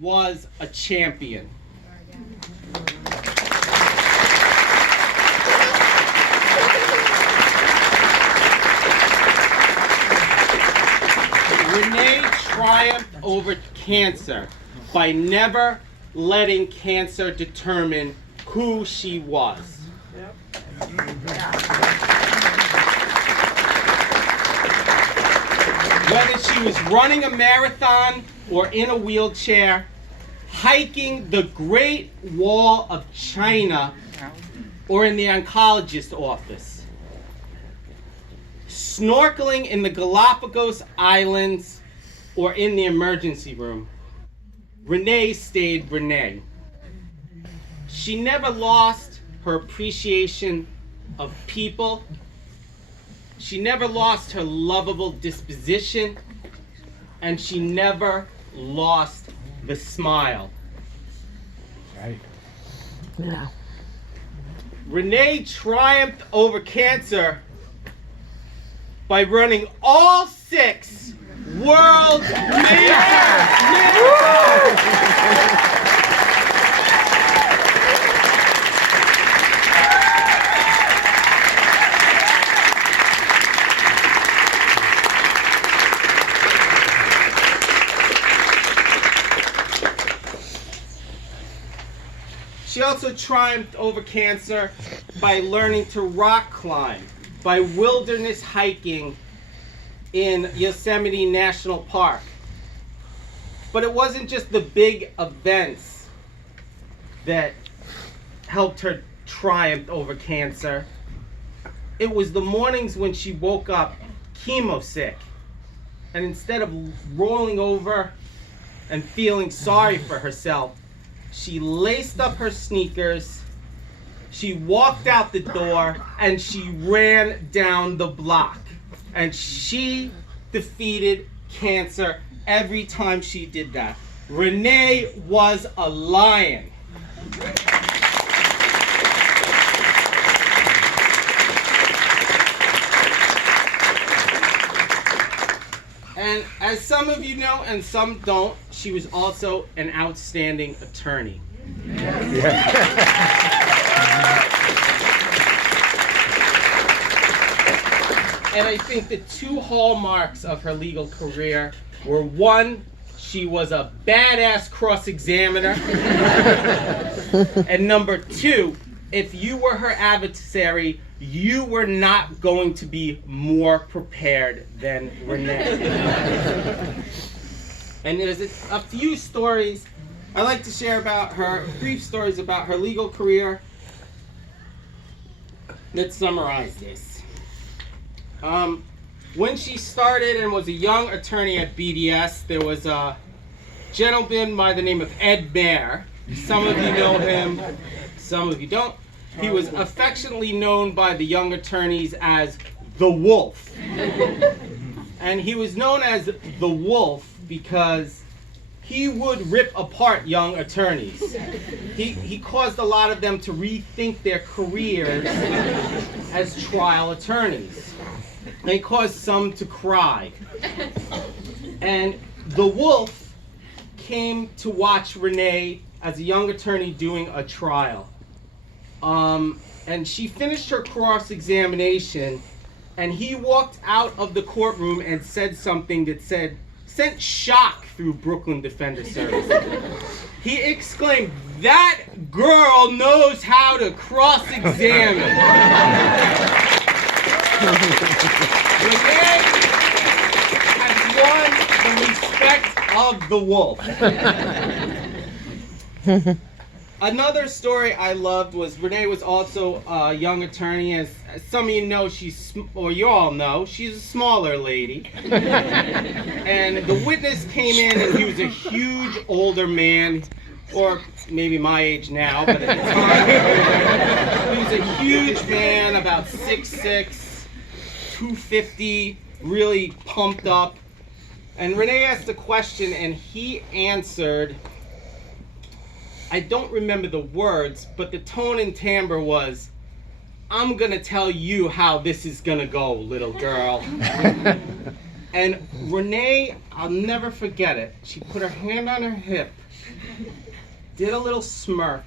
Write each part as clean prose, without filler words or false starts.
was a champion. Renee triumphed over cancer by never letting cancer determine who she was. Whether she was running a marathon or in a wheelchair, hiking the Great Wall of China or in the oncologist's office, snorkeling in the Galapagos Islands or in the emergency room, Renee stayed Renee. She never lost her appreciation of people. She never lost her lovable disposition, and she never lost the smile. Right. Yeah. Renee triumphed over cancer by running all 6 world marathons. She also triumphed over cancer by learning to rock climb, by wilderness hiking in Yosemite National Park. But it wasn't just the big events that helped her triumph over cancer. It was the mornings when she woke up chemo sick, and instead of rolling over and feeling sorry for herself, she laced up her sneakers, she walked out the door, and she ran down the block. And she defeated cancer every time she did that. Renee was a lion. And as some of you know and some don't, she was also an outstanding attorney. And I think the 2 hallmarks of her legal career were, 1, she was a badass cross-examiner, and number 2, if you were her adversary, you were not going to be more prepared than Renee. And there's a few stories I like to share about her, brief stories about her legal career. Let's summarize this. When she started and was a young attorney at BDS, there was a gentleman by the name of Ed Mayer. Some of you know him, some of you don't. He was affectionately known by the young attorneys as the Wolf. And he was known as the Wolf because he would rip apart young attorneys. He caused a lot of them to rethink their careers as trial attorneys. And he caused some to cry. And the Wolf came to watch Renee as a young attorney doing a trial. And she finished her cross-examination, and he walked out of the courtroom and said something that sent shock through Brooklyn Defender Services. He exclaimed, "That girl knows how to cross-examine." Renee has won the respect of the Wolf. Another story I loved was Renee was also a young attorney. As some of you know, or you all know, she's a smaller lady. And the witness came in, and he was a huge older man, or maybe my age now, but at the time, he was a huge man, about 6'6", 250, really pumped up. And Renee asked a question, and he answered. I don't remember the words, but the tone and timbre was, "I'm gonna tell you how this is gonna go, little girl." And Renee, I'll never forget it, she put her hand on her hip did a little smirk,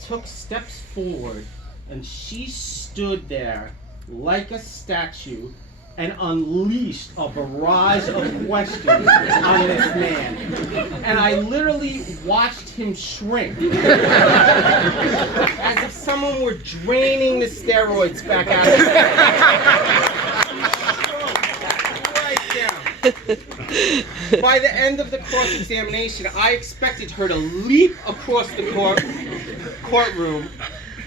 took steps forward, and she stood there like a statue and unleashed a barrage of questions on this man. And I literally watched him shrink. As if someone were draining the steroids back out of him. Right down. By the end of the cross-examination, I expected her to leap across the courtroom,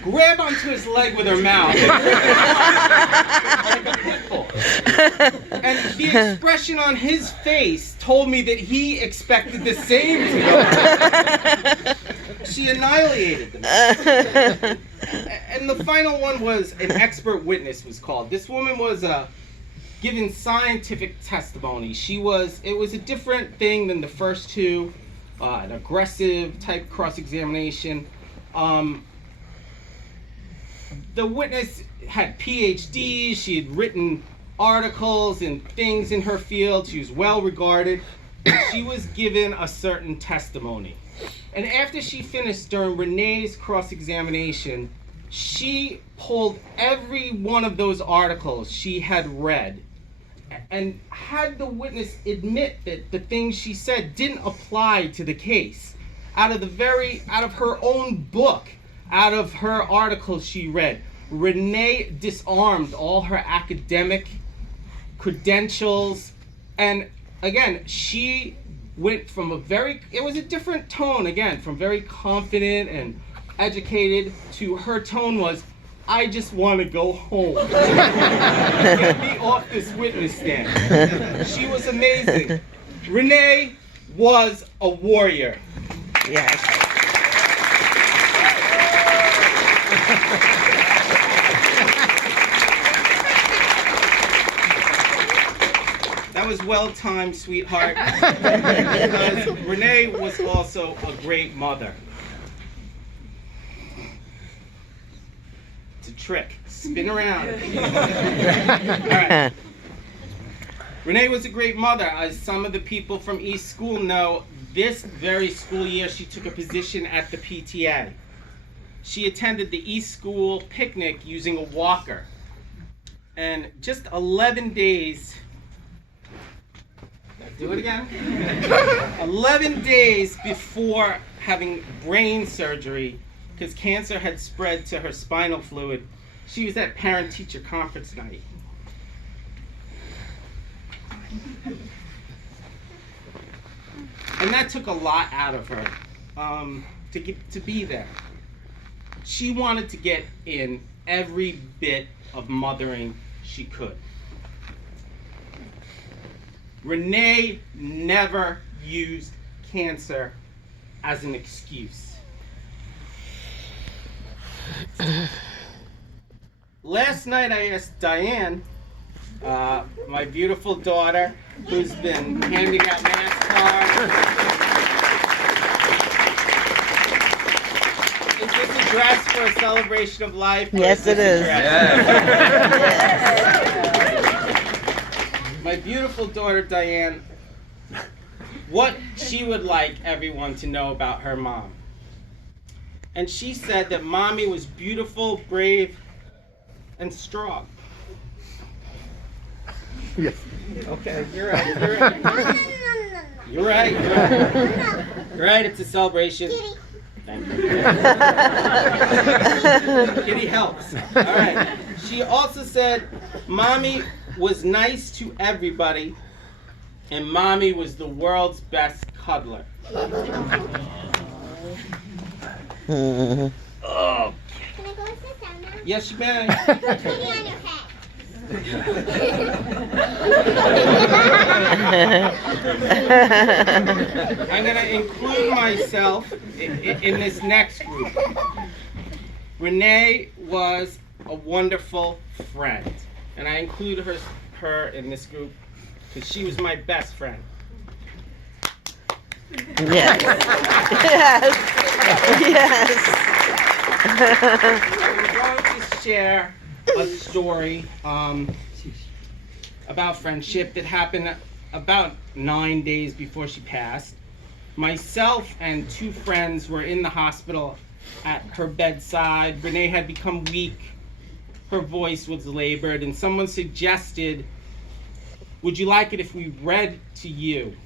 grab onto his leg with her mouth, like a pit bull. And the expression on his face told me that he expected the same to go. She annihilated them. And the final one was an expert witness was called. This woman was given scientific testimony. It was a different thing than the first two, an aggressive type cross-examination. The witness had PhDs, she had written articles and things in her field, she was well regarded, and she was given a certain testimony. And after she finished during Renee's cross-examination, she pulled every one of those articles she had read and had the witness admit that the things she said didn't apply to the case. Out of her own book, out of her articles she read, Renee disarmed all her academic credentials. And again, she went from it was a different tone again, from very confident and educated to her tone was, I just want to go home. Get me off this witness stand. She was amazing. Renee was a warrior. Yes. That was well-timed, sweetheart, because Renee was also a great mother. It's a trick. Spin around. All right. Renee was a great mother. As some of the people from East School know, this very school year she took a position at the PTA. She attended the East School picnic using a walker. And just 11 days, do it again? 11 days before having brain surgery, because cancer had spread to her spinal fluid, she was at parent-teacher conference night. And that took a lot out of her to be there. She wanted to get in every bit of mothering she could. Renee never used cancer as an excuse. Last night I asked Diane, my beautiful daughter, who's been handing out NASCAR. Is this a dress for a celebration of life? Yes, it is. My beautiful daughter, Diane, what she would like everyone to know about her mom. And she said that Mommy was beautiful, brave, and strong. Yes. Okay, you're right. You're right. You're right, it's a celebration. Thank you. Kitty helps. All right. She also said Mommy was nice to everybody, and Mommy was the world's best cuddler. Mm-hmm. Oh. Can I go and sit down now? Yes, you may. Kitty on your head. I'm going to include myself in this next group. Renee was a wonderful friend, and I include her in this group because she was my best friend. Yes. Yes. I'm going to share a story about friendship that happened about 9 days before she passed. Myself and two friends were in the hospital at her bedside. Renee had become weak. Her voice was labored, and someone suggested, would you like it if we read to you?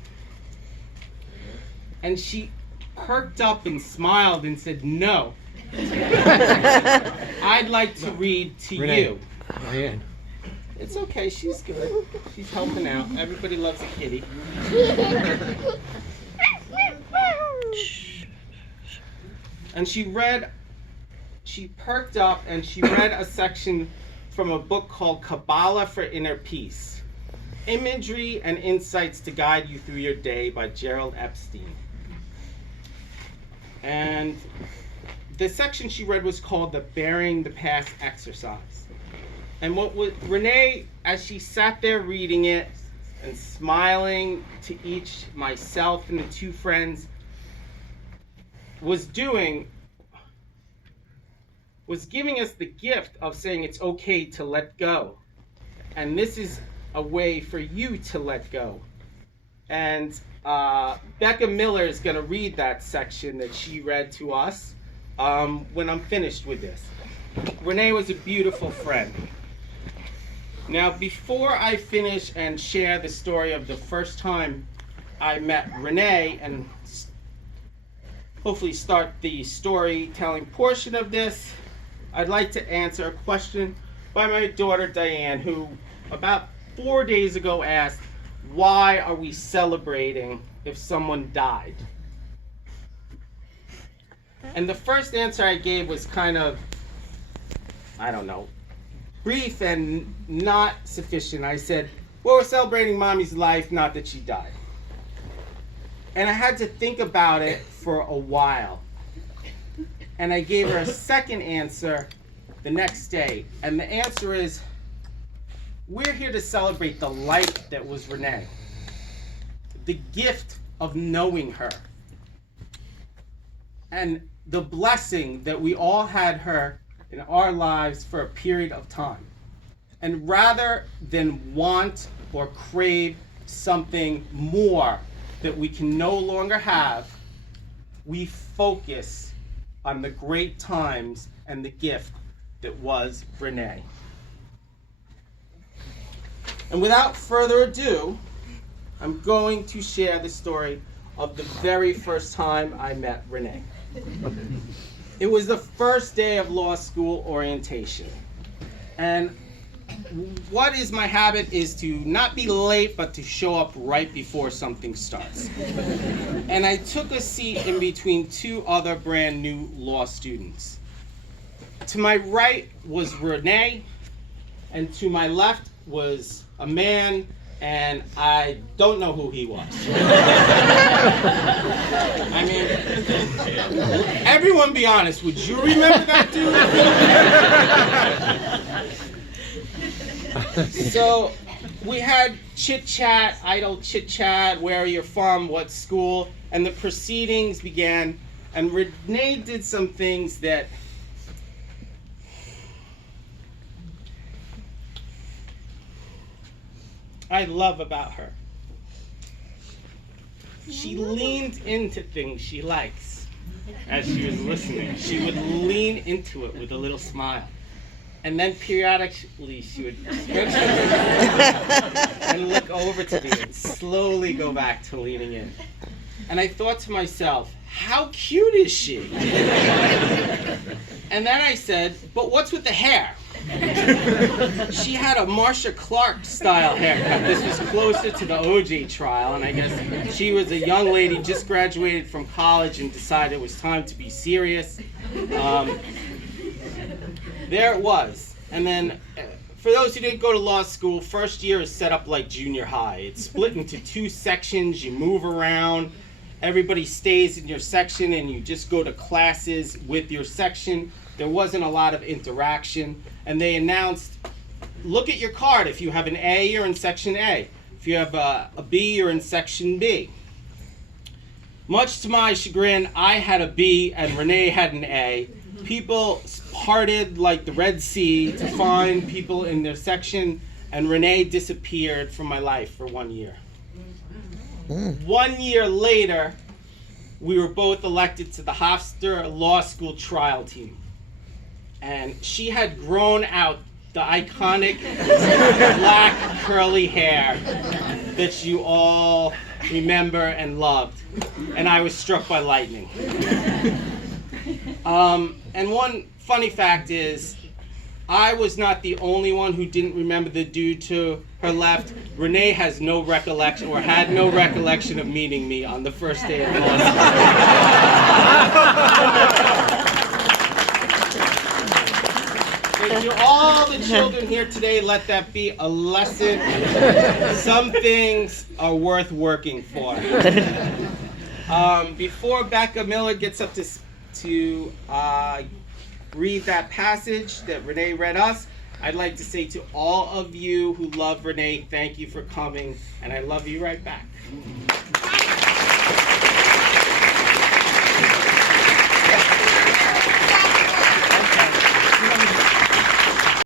And she perked up and smiled and said, no. I'd like to read to Renee. you. Diane. It's okay, she's good. She's helping out. Everybody loves a kitty. And she perked up and she read a section from a book called Kabbalah for Inner Peace. Imagery and Insights to Guide You Through Your Day by Gerald Epstein. And the section she read was called the Bearing the Past exercise. And Renee, as she sat there reading it and smiling to each, myself and the two friends, was doing was giving us the gift of saying it's okay to let go. And this is a way for you to let go. And Becca Miller is going to read that section that she read to us when I'm finished with this. Renee was a beautiful friend. Now, before I finish and share the story of the first time I met Renee and hopefully start the storytelling portion of this, I'd like to answer a question by my daughter Diane, who about 4 days ago asked, why are we celebrating if someone died? And the first answer I gave was kind of, I don't know, brief and not sufficient. I said, well, we're celebrating Mommy's life, not that she died. And I had to think about it for a while. And I gave her a second answer the next day. And the answer is, we're here to celebrate the life that was Renee. The gift of knowing her. And the blessing that we all had her in our lives for a period of time. And rather than want or crave something more that we can no longer have, we focus on the great times and the gift that was Renee. And without further ado, I'm going to share the story of the very first time I met Renee. It was the first day of law school orientation. And what is my habit is to not be late, but to show up right before something starts. And I took a seat in between two other brand new law students. To my right was Renee, and to my left was a man, and I don't know who he was. I mean, everyone be honest, would you remember that dude? So we had chit-chat, idle chit-chat, where you're from, what school, and the proceedings began, and Renee did some things that I love about her. She leaned into things she likes as she was listening. She would lean into it with a little smile. And then periodically she would stretch her and look over to me and slowly go back to leaning in. And I thought to myself, how cute is she? And then I said, but what's with the hair? She had a Marcia Clark style haircut. This was closer to the OJ trial, and I guess she was a young lady just graduated from college and decided it was time to be serious. There it was. And then, for those who didn't go to law school, first year is set up like junior high. It's split into two sections. You move around. Everybody stays in your section, and you just go to classes with your section. There wasn't a lot of interaction. And they announced, look at your card. If you have an A, you're in section A. If you have a B, you're in section B. Much to my chagrin, I had a B and Renee had an A. People parted like the Red Sea to find people in their section, and Renee disappeared from my life for 1 year. 1 year later, we were both elected to the Hofstra Law School trial team. And she had grown out the iconic black curly hair that you all remember and loved. And I was struck by lightning. And one funny fact is, I was not the only one who didn't remember the dude to her left. Renee has no recollection, or had no recollection of meeting me on the first day of law school. So to all the children here today, let that be a lesson. Some things are worth working for. Before Becca Miller gets up to read that passage that Renee read us, I'd like to say to all of you who love Renee, thank you for coming, and I love you right back.